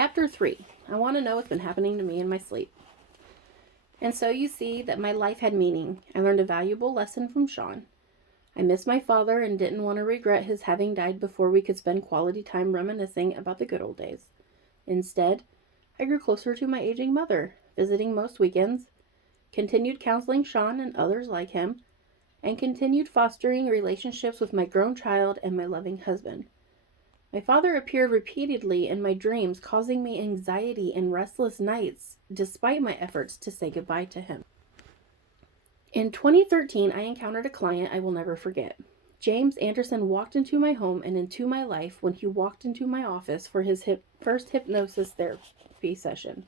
Chapter 3. I want to know what's been happening to me in my sleep. And so you see that my life had meaning. I learned a valuable lesson from Sean. I missed my father and didn't want to regret his having died before we could spend quality time reminiscing about the good old days. Instead, I grew closer to my aging mother, visiting most weekends, continued counseling Sean and others like him, and continued fostering relationships with my grown child and my loving husband. My father appeared repeatedly in my dreams, causing me anxiety and restless nights, despite my efforts to say goodbye to him. In 2013, I encountered a client I will never forget. James Anderson walked into my home and into my life when he walked into my office for his first hypnosis therapy session.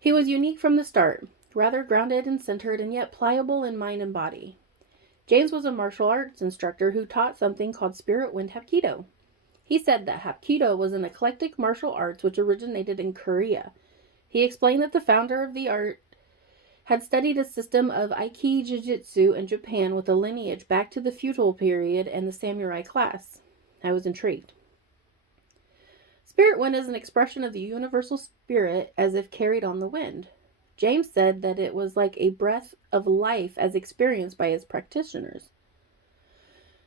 He was unique from the start, rather grounded and centered, and yet pliable in mind and body. James was a martial arts instructor who taught something called Spirit Wind Hapkido. He said that Hapkido was an eclectic martial arts which originated in Korea. He explained that the founder of the art had studied a system of Aiki Jiu-Jitsu in Japan with a lineage back to the feudal period and the samurai class. I was intrigued. Spirit wind is an expression of the universal spirit as if carried on the wind. James said that it was like a breath of life as experienced by his practitioners.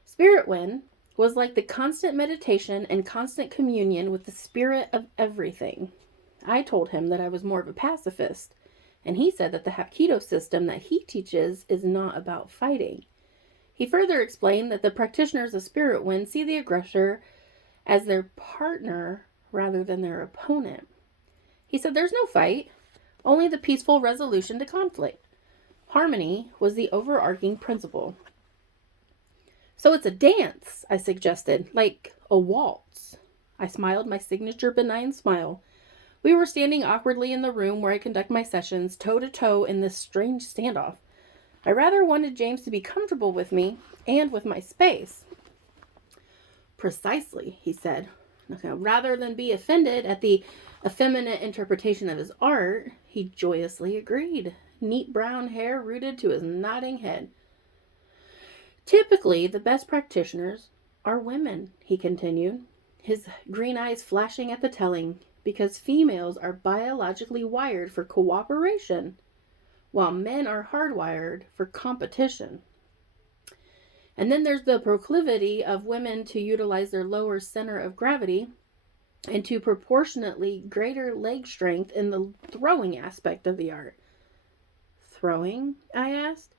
Spirit wind was like the constant meditation and constant communion with the spirit of everything. I told him that I was more of a pacifist, and he said that the Hapkido system that he teaches is not about fighting. He further explained that the practitioners of Spirit Wind see the aggressor as their partner rather than their opponent. He said there's no fight, only the peaceful resolution to conflict. Harmony was the overarching principle. So it's a dance, I suggested, like a waltz. I smiled my signature benign smile. We were standing awkwardly in the room where I conduct my sessions, toe to toe in this strange standoff. I rather wanted James to be comfortable with me and with my space. Precisely, he said. Rather than be offended at the effeminate interpretation of his art, he joyously agreed. Neat brown hair rooted to his nodding head. Typically, the best practitioners are women, he continued, his green eyes flashing at the telling, because females are biologically wired for cooperation, while men are hardwired for competition. And then there's the proclivity of women to utilize their lower center of gravity and to proportionately greater leg strength in the throwing aspect of the art. Throwing? I asked.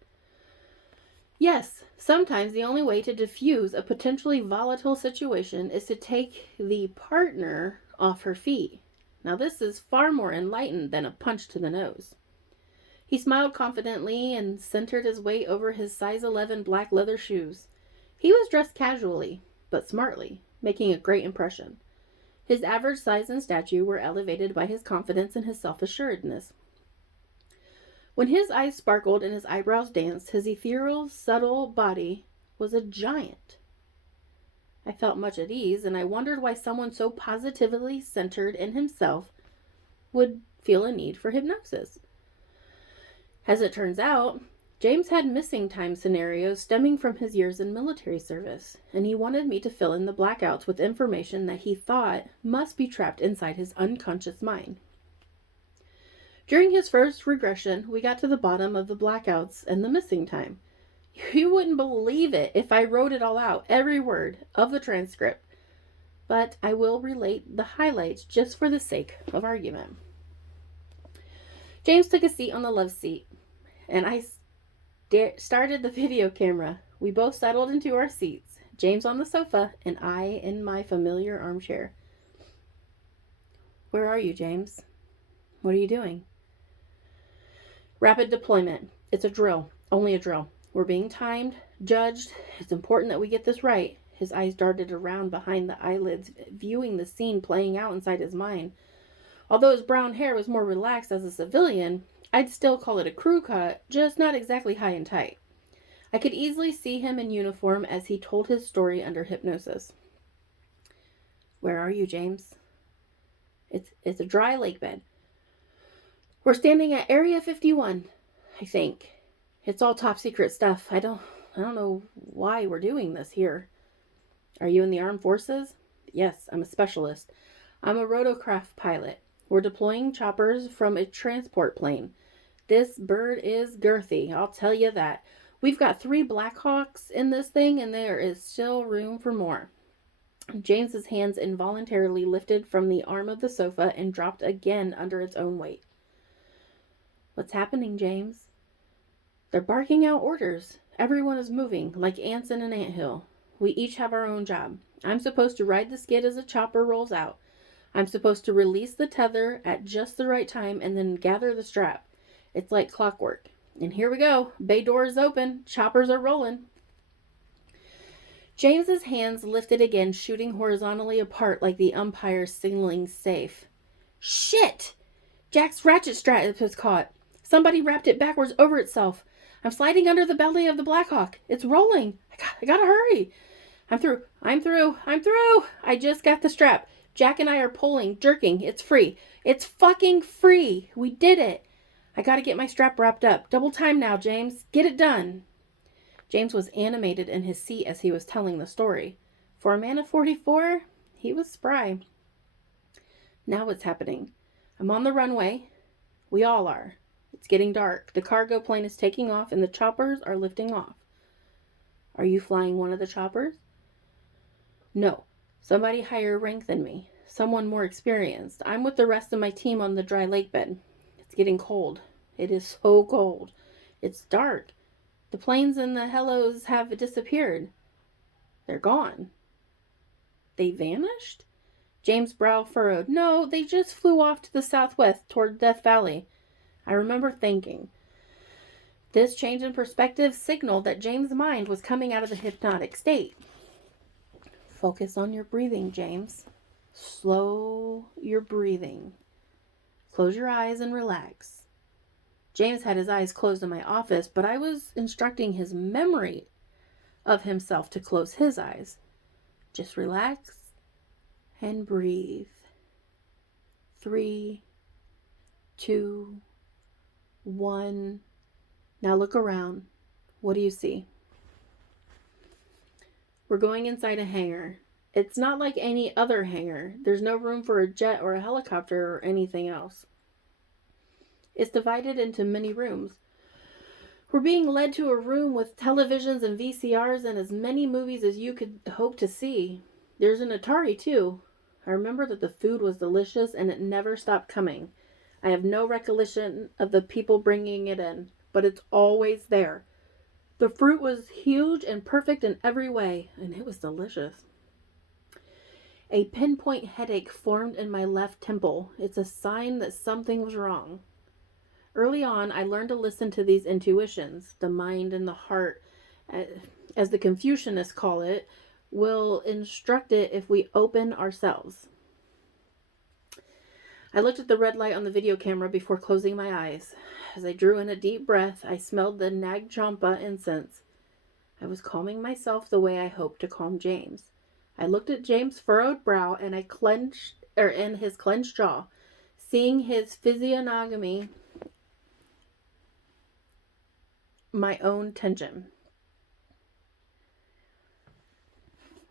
Yes, sometimes the only way to diffuse a potentially volatile situation is to take the partner off her feet. Now this is far more enlightened than a punch to the nose. He smiled confidently and centered his weight over his size 11 black leather shoes. He was dressed casually, but smartly, making a great impression. His average size and stature were elevated by his confidence and his self-assuredness. When his eyes sparkled and his eyebrows danced, his ethereal, subtle body was a giant. I felt much at ease, and I wondered why someone so positively centered in himself would feel a need for hypnosis. As it turns out, James had missing time scenarios stemming from his years in military service, and he wanted me to fill in the blackouts with information that he thought must be trapped inside his unconscious mind. During his first regression, we got to the bottom of the blackouts and the missing time. You wouldn't believe it if I wrote it all out, every word of the transcript. But I will relate the highlights just for the sake of argument. James took a seat on the love seat, and I started the video camera. We both settled into our seats, James on the sofa and I in my familiar armchair. Where are you, James? What are you doing? Rapid deployment. It's a drill. Only a drill. We're being timed, judged. It's important that we get this right. His eyes darted around behind the eyelids, viewing the scene playing out inside his mind. Although his brown hair was more relaxed as a civilian, I'd still call it a crew cut, just not exactly high and tight. I could easily see him in uniform as he told his story under hypnosis. Where are you, James? It's a dry lake bed. We're standing at Area 51, I think. It's all top secret stuff. I don't know why we're doing this here. Are you in the armed forces? Yes, I'm a specialist. I'm a rotorcraft pilot. We're deploying choppers from a transport plane. This bird is girthy, I'll tell you that. We've got 3 Blackhawks in this thing, and there is still room for more. James's hands involuntarily lifted from the arm of the sofa and dropped again under its own weight. What's happening, James? They're barking out orders. Everyone is moving, like ants in an anthill. We each have our own job. I'm supposed to ride the skid as a chopper rolls out. I'm supposed to release the tether at just the right time and then gather the strap. It's like clockwork. And here we go. Bay door is open. Choppers are rolling. James's hands lifted again, shooting horizontally apart like the umpire signaling safe. Shit! Jack's ratchet strap was caught. Somebody wrapped it backwards over itself. I'm sliding under the belly of the Blackhawk. It's rolling. I gotta hurry. I'm through. I just got the strap. Jack and I are pulling, jerking. It's free. It's fucking free. We did it. I gotta get my strap wrapped up. Double time now, James. Get it done. James was animated in his seat as he was telling the story. For a man of 44, he was spry. Now what's happening? I'm on the runway. We all are. It's getting dark. The cargo plane is taking off and the choppers are lifting off. Are you flying one of the choppers? No. Somebody higher rank than me. Someone more experienced. I'm with the rest of my team on the dry lake bed. It's getting cold. It is so cold. It's dark. The planes and the hellos have disappeared. They're gone. They vanished? James' brow furrowed. No, they just flew off to the southwest toward Death Valley. I remember thinking. This change in perspective signaled that James' mind was coming out of the hypnotic state. Focus on your breathing, James. Slow your breathing. Close your eyes and relax. James had his eyes closed in my office, but I was instructing his memory of himself to close his eyes. Just relax and breathe. 3, 2, 1. Now look around. What do you see? We're going inside a hangar. It's not like any other hangar. There's no room for a jet or a helicopter or anything else. It's divided into many rooms. We're being led to a room with televisions and VCRs and as many movies as you could hope to see. There's an Atari too. I remember that the food was delicious and it never stopped coming. I have no recollection of the people bringing it in, but it's always there. The fruit was huge and perfect in every way, and it was delicious. A pinpoint headache formed in my left temple. It's a sign that something was wrong. Early on, I learned to listen to these intuitions. The mind and the heart, as the Confucianists call it, will instruct it if we open ourselves. I looked at the red light on the video camera before closing my eyes. As I drew in a deep breath, I smelled the Nag Champa incense. I was calming myself the way I hoped to calm James. I looked at James' furrowed brow and his clenched jaw, seeing his physiognomy, my own tension.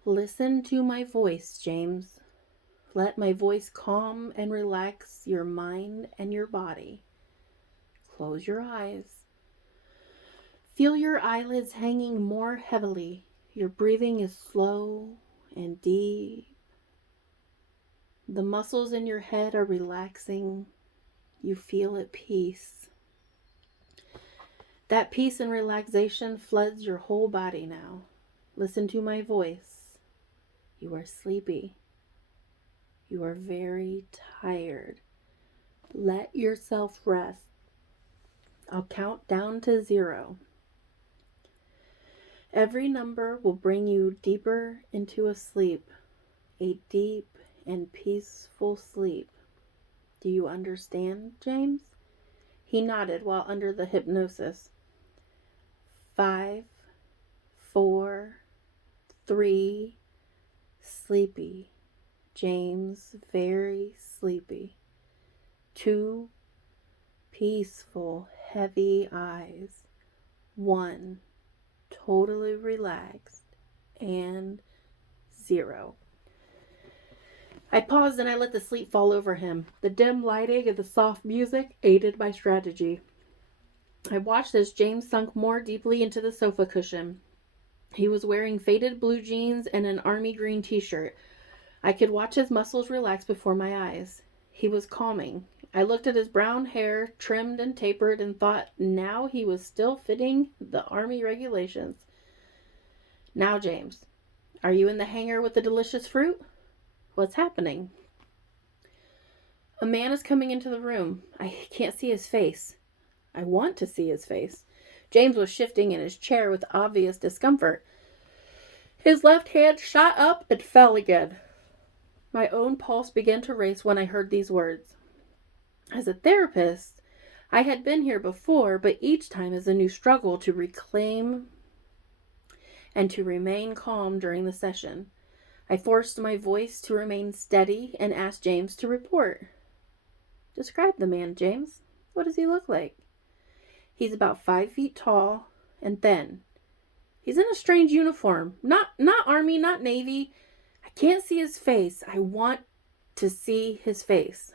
Listen to my voice, James. Let my voice calm and relax your mind and your body. Close your eyes. Feel your eyelids hanging more heavily. Your breathing is slow and deep. The muscles in your head are relaxing. You feel at peace. That peace and relaxation floods your whole body now. Listen to my voice. You are sleepy. You are very tired. Let yourself rest. I'll count down to 0. Every number will bring you deeper into a sleep, a deep and peaceful sleep. Do you understand, James? He nodded while under the hypnosis. 5, 4, 3, sleepy. James, very sleepy. 2, peaceful, heavy eyes. 1, totally relaxed. And 0. I paused and I let the sleep fall over him. The dim lighting and the soft music aided my strategy. I watched as James sunk more deeply into the sofa cushion. He was wearing faded blue jeans and an army green t-shirt. I could watch his muscles relax before my eyes. He was calming. I looked at his brown hair, trimmed and tapered, and thought now he was still fitting the army regulations. Now, James, are you in the hangar with the delicious fruit? What's happening? A man is coming into the room. I can't see his face. I want to see his face. James was shifting in his chair with obvious discomfort. His left hand shot up and fell again. My own pulse began to race when I heard these words. As a therapist, I had been here before, but each time is a new struggle to reclaim and to remain calm during the session. I forced my voice to remain steady and asked James to report. Describe the man, James. What does he look like? He's about 5 feet tall and thin. He's in a strange uniform. Not Army, not Navy. I can't see his face. I want to see his face.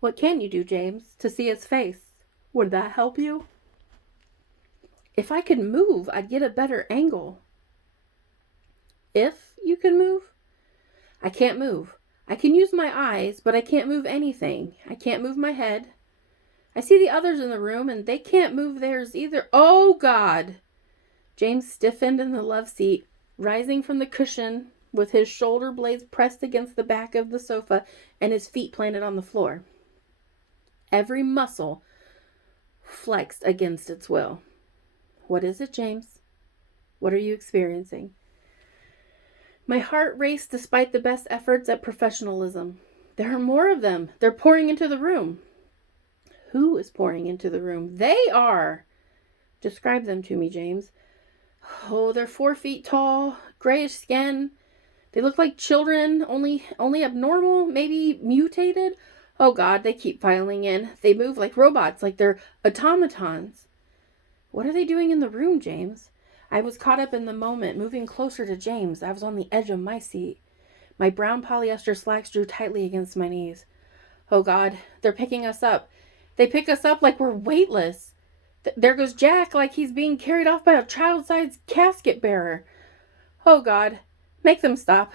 What can you do, James, to see his face? Would that help you? If I could move, I'd get a better angle. If you could move? I can't move. I can use my eyes, but I can't move anything. I can't move my head. I see the others in the room, and they can't move theirs either. Oh, God! James stiffened in the love seat, rising from the cushion with his shoulder blades pressed against the back of the sofa and his feet planted on the floor. Every muscle flexed against its will. What is it, James? What are you experiencing? My heart raced despite the best efforts at professionalism. There are more of them. They're pouring into the room. Who is pouring into the room? They are. Describe them to me, James. Oh, they're 4 feet tall, grayish skin. They look like children, only abnormal, maybe mutated. Oh, God, they keep filing in. They move like robots, like they're automatons. What are they doing in the room, James? I was caught up in the moment, moving closer to James. I was on the edge of my seat. My brown polyester slacks drew tightly against my knees. Oh, God, they're picking us up. They pick us up like we're weightless. There goes Jack, like he's being carried off by a child-sized casket bearer. Oh, God, make them stop.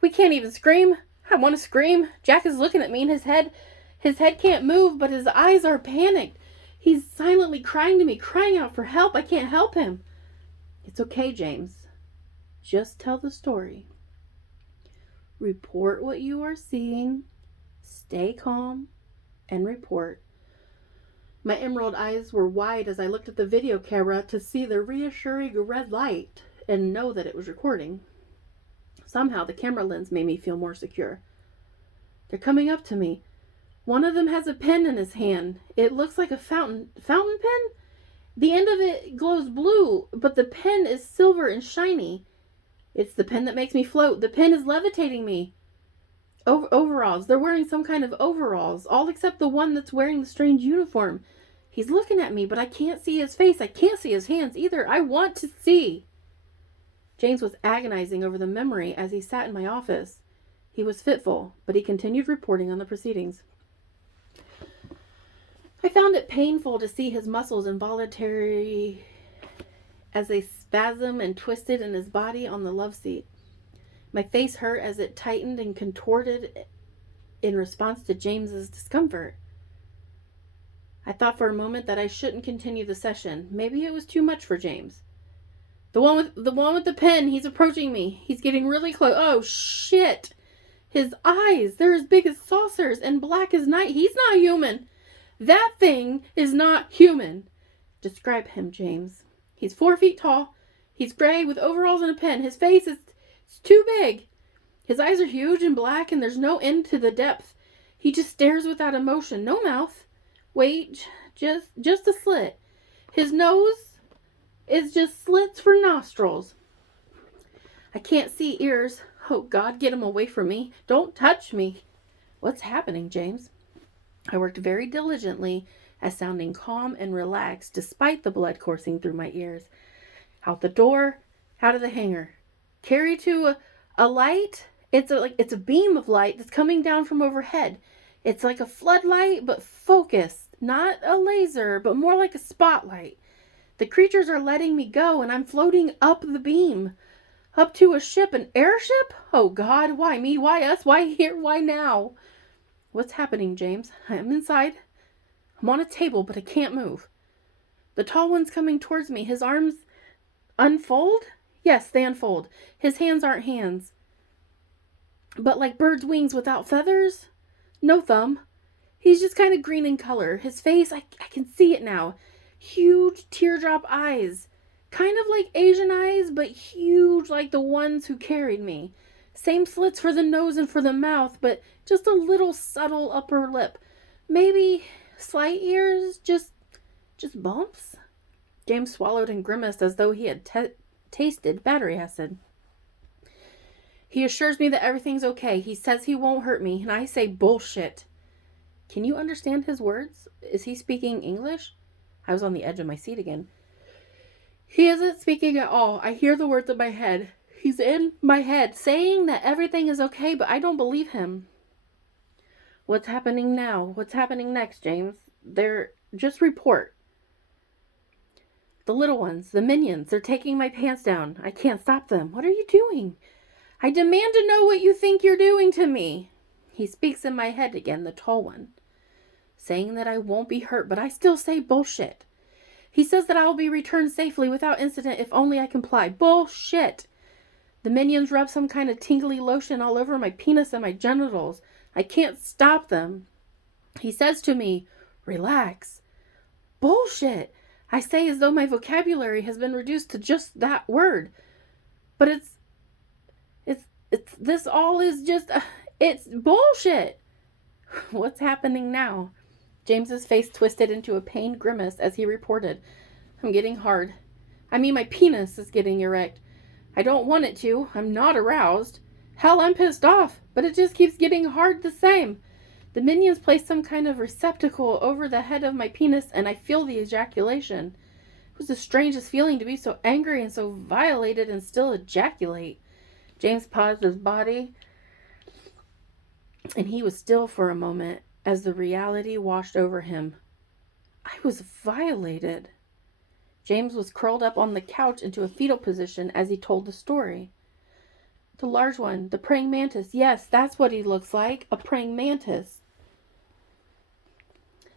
We can't even scream. I want to scream. Jack is looking at me, and his head can't move, but his eyes are panicked. He's silently crying to me, crying out for help. I can't help him. It's okay, James. Just tell the story. Report what you are seeing. Stay calm and report. My emerald eyes were wide as I looked at the video camera to see the reassuring red light and know that it was recording. Somehow the camera lens made me feel more secure. They're coming up to me. One of them has a pen in his hand. It looks like a fountain pen? The end of it glows blue, but the pen is silver and shiny. It's the pen that makes me float. The pen is levitating me. Overalls. They're wearing some kind of overalls, all except the one that's wearing the strange uniform. He's looking at me, but I can't see his face. I can't see his hands either. I want to see. James was agonizing over the memory as he sat in my office. He was fitful, but he continued reporting on the proceedings. I found it painful to see his muscles involuntary as they spasmed and twisted in his body on the love seat. My face hurt as it tightened and contorted in response to James's discomfort. I thought for a moment that I shouldn't continue the session. Maybe it was too much for James. The one with the pen, he's approaching me. He's getting really close. Oh, shit. His eyes, they're as big as saucers and black as night. He's not human. That thing is not human. Describe him, James. He's 4 feet tall. He's gray with overalls and a pen. His face is too big. His eyes are huge and black, and there's no end to the depth. He just stares without emotion. No mouth. Wait, just a slit. His nose is just slits for nostrils. I can't see ears. Oh, God, get him away from me. Don't touch me. What's happening, James? I worked very diligently at sounding calm and relaxed despite the blood coursing through my ears. Out the door, out of the hangar. Carry to a light. It's a beam of light that's coming down from overhead. It's like a floodlight, but focused. Not a laser, but more like a spotlight. The creatures are letting me go, and I'm floating up the beam. Up to a ship, an airship? Oh God, why me? Why us? Why here? Why now? What's happening, James? I'm inside. I'm on a table, but I can't move. The tall one's coming towards me. His arms unfold? Yes, they unfold. His hands aren't hands. But like bird's wings without feathers? No thumb. He's just kind of green in color. His face, I can see it now. Huge teardrop eyes. Kind of like Asian eyes, but huge like the ones who carried me. Same slits for the nose and for the mouth, but just a little subtle upper lip. Maybe slight ears, just bumps? James swallowed and grimaced as though he had tasted battery acid. He assures me that everything's okay. He says he won't hurt me, and I say bullshit. Can you understand his words? Is he speaking English? I was on the edge of my seat again. He isn't speaking at all. I hear the words in my head. He's in my head, saying that everything is okay, but I don't believe him. What's happening now? What's happening next, James? Just report. The little ones, the minions, they're taking my pants down. I can't stop them. What are you doing? I demand to know what you think you're doing to me. He speaks in my head again, the tall one, saying that I won't be hurt, but I still say bullshit. He says that I will be returned safely without incident if only I comply. Bullshit. The minions rub some kind of tingly lotion all over my penis and my genitals. I can't stop them. He says to me, relax. Bullshit. I say as though my vocabulary has been reduced to just that word. But this all is just, it's bullshit. What's happening now? James's face twisted into a pained grimace as he reported, I'm getting hard. I mean, my penis is getting erect. I don't want it to. I'm not aroused. Hell, I'm pissed off, but it just keeps getting hard the same. The minions place some kind of receptacle over the head of my penis, and I feel the ejaculation. It was the strangest feeling to be so angry and so violated and still ejaculate. James paused his body, and he was still for a moment as the reality washed over him. I was violated. James was curled up on the couch into a fetal position as he told the story. The large one, the praying mantis. Yes, that's what he looks like, a praying mantis.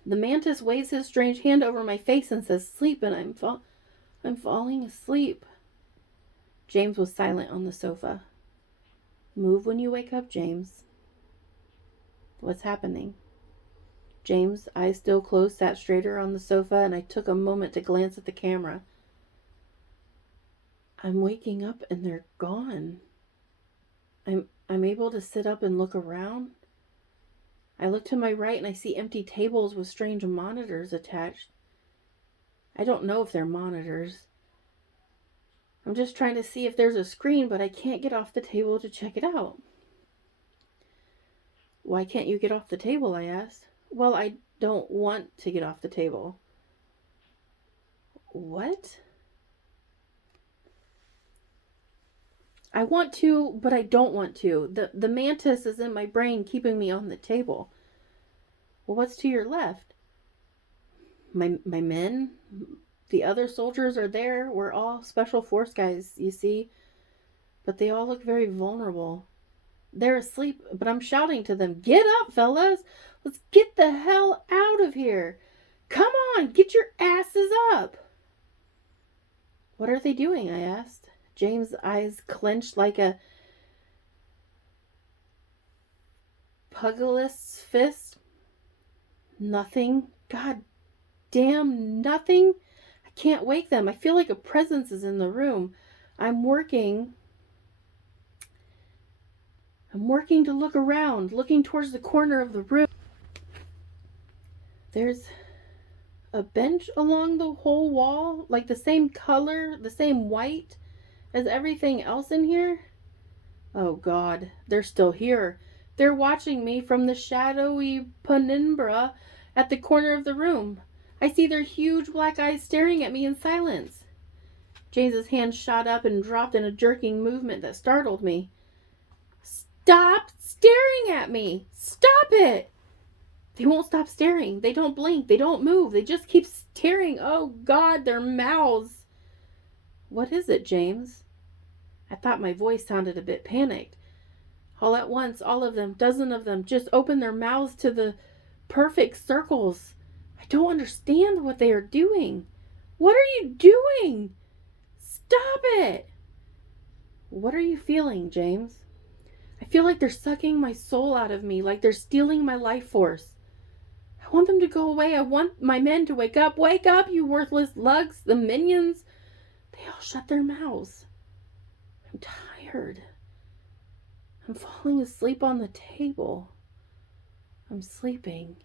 The mantis waves his strange hand over my face and says, sleep, and I'm falling asleep. James was silent on the sofa. Move when you wake up, James. What's happening? James, eyes still closed, sat straighter on the sofa, and I took a moment to glance at the camera. I'm waking up and they're gone. I'm able to sit up and look around. I look to my right and I see empty tables with strange monitors attached. I don't know if they're monitors. I'm just trying to see if there's a screen, but I can't get off the table to check it out. Why can't you get off the table? I asked. Well, I don't want to get off the table. What? I want to, but I don't want to. The mantis is in my brain keeping me on the table. Well, what's to your left? My men? The other soldiers are there. We're all special force guys, you see. But they all look very vulnerable. They're asleep, but I'm shouting to them, get up, fellas. Let's get the hell out of here. Come on, get your asses up. What are they doing? I asked. James' eyes clenched like a pugilist's fist. Nothing. God damn, nothing. I can't wake them. I feel like a presence is in the room. I'm working to look around, looking towards the corner of the room. There's a bench along the whole wall, like the same color, the same white as everything else in here. Oh God, they're still here. They're watching me from the shadowy penumbra at the corner of the room. I see their huge black eyes staring at me in silence. James's hand shot up and dropped in a jerking movement that startled me. Stop staring at me! Stop it! They won't stop staring. They don't blink. They don't move. They just keep staring. Oh, God, their mouths. What is it, James? I thought my voice sounded a bit panicked. All at once, all of them, dozen of them, just open their mouths to the perfect circles. I don't understand what they are doing. What are you doing? Stop it! What are you feeling, James? I feel like they're sucking my soul out of me, like they're stealing my life force. I want them to go away. I want my men to wake up. Wake up, you worthless lugs, the minions. They all shut their mouths. I'm tired. I'm falling asleep on the table. I'm sleeping.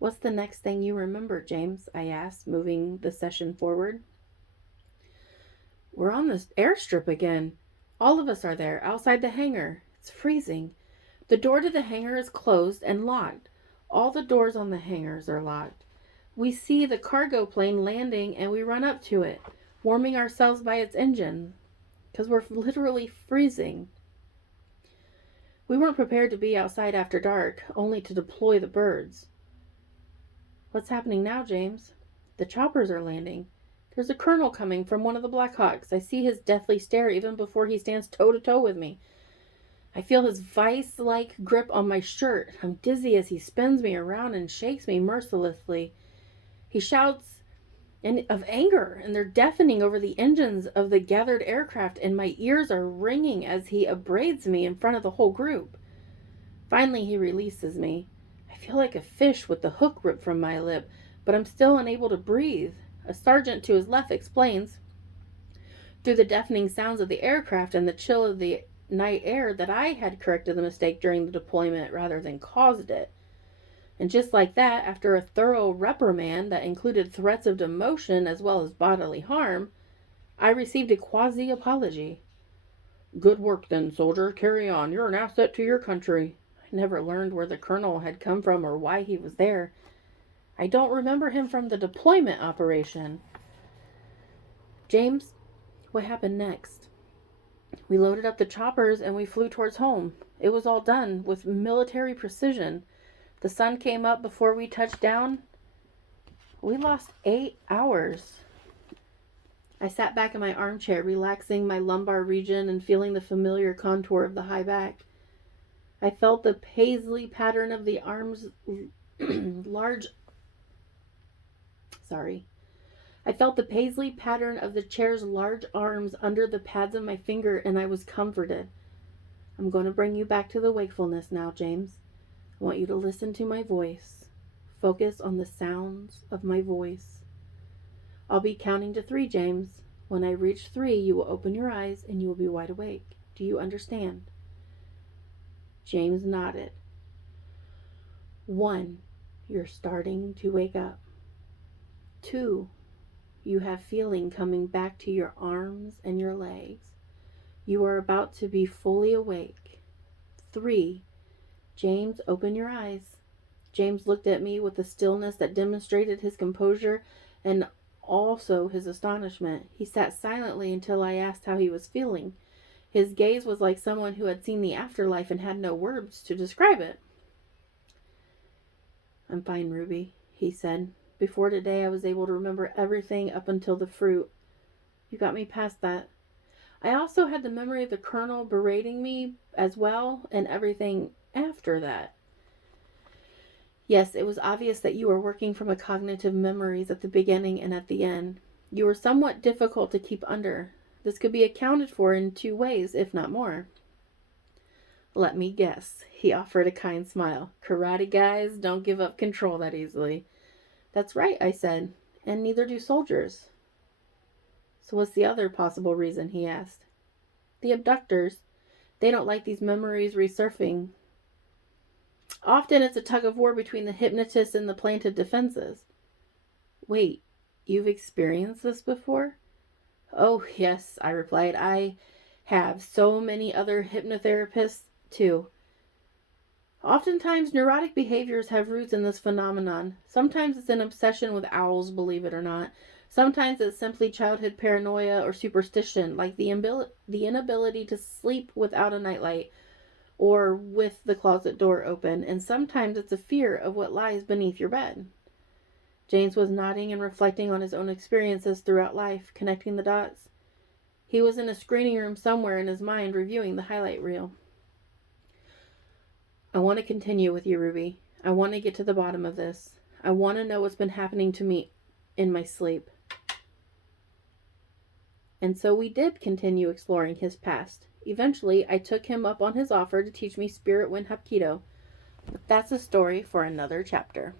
What's the next thing you remember, James? I asked, moving the session forward. We're on the airstrip again. All of us are there, outside the hangar. It's freezing. The door to the hangar is closed and locked. All the doors on the hangars are locked. We see the cargo plane landing and we run up to it, warming ourselves by its engine, because we're literally freezing. We weren't prepared to be outside after dark, only to deploy the birds. What's happening now, James? The choppers are landing. There's a colonel coming from one of the Blackhawks. I see his deathly stare even before he stands toe-to-toe with me. I feel his vice-like grip on my shirt. I'm dizzy as he spins me around and shakes me mercilessly. He shouts of anger, and they're deafening over the engines of the gathered aircraft, and my ears are ringing as he upbraids me in front of the whole group. Finally, he releases me. I feel like a fish with the hook ripped from my lip, but I'm still unable to breathe. A sergeant to his left explains, through the deafening sounds of the aircraft and the chill of the night air, that I had corrected the mistake during the deployment rather than caused it. And just like that, after a thorough reprimand that included threats of demotion as well as bodily harm, I received a quasi-apology. Good work then, soldier. Carry on. You're an asset to your country. I never learned where the colonel had come from or why he was there. I don't remember him from the deployment operation. James, what happened next? We loaded up the choppers and we flew towards home. It was all done with military precision. The sun came up before we touched down. We lost 8 hours. I sat back in my armchair, relaxing my lumbar region and feeling the familiar contour of the high back. I felt the paisley pattern of the arms I felt the paisley pattern of the chair's large arms under the pads of my finger, and I was comforted. I'm going to bring you back to the wakefulness now, James. I want you to listen to my voice. Focus on the sounds of my voice. I'll be counting to 3, James. When I reach 3, you will open your eyes and you will be wide awake. Do you understand? James nodded. 1, you're starting to wake up. 2, you have feeling coming back to your arms and your legs. You are about to be fully awake. 3, James, open your eyes. James looked at me with a stillness that demonstrated his composure and also his astonishment. He sat silently until I asked how he was feeling. His gaze was like someone who had seen the afterlife and had no words to describe it. I'm fine, Ruby, he said. Before today, I was able to remember everything up until the fruit. You got me past that. I also had the memory of the colonel berating me as well, and everything after that. Yes, it was obvious that you were working from a cognitive memories at the beginning and at the end. You were somewhat difficult to keep under. This could be accounted for in 2 ways, if not more. Let me guess. He offered a kind smile. Karate guys don't give up control that easily. That's right, I said, and neither do soldiers. So what's the other possible reason, he asked. The abductors. They don't like these memories resurfacing. Often it's a tug of war between the hypnotist and the planted defenses. Wait, you've experienced this before? Oh, yes, I replied. I have. So many other hypnotherapists, too. Oftentimes, neurotic behaviors have roots in this phenomenon. Sometimes it's an obsession with owls, believe it or not. Sometimes it's simply childhood paranoia or superstition, like the inability to sleep without a nightlight or with the closet door open, and sometimes it's a fear of what lies beneath your bed. James was nodding and reflecting on his own experiences throughout life, connecting the dots. He was in a screening room somewhere in his mind, reviewing the highlight reel. I want to continue with you, Ruby. I want to get to the bottom of this. I want to know what's been happening to me in my sleep. And so we did continue exploring his past. Eventually, I took him up on his offer to teach me Spirit Wind Hapkido. But that's a story for another chapter.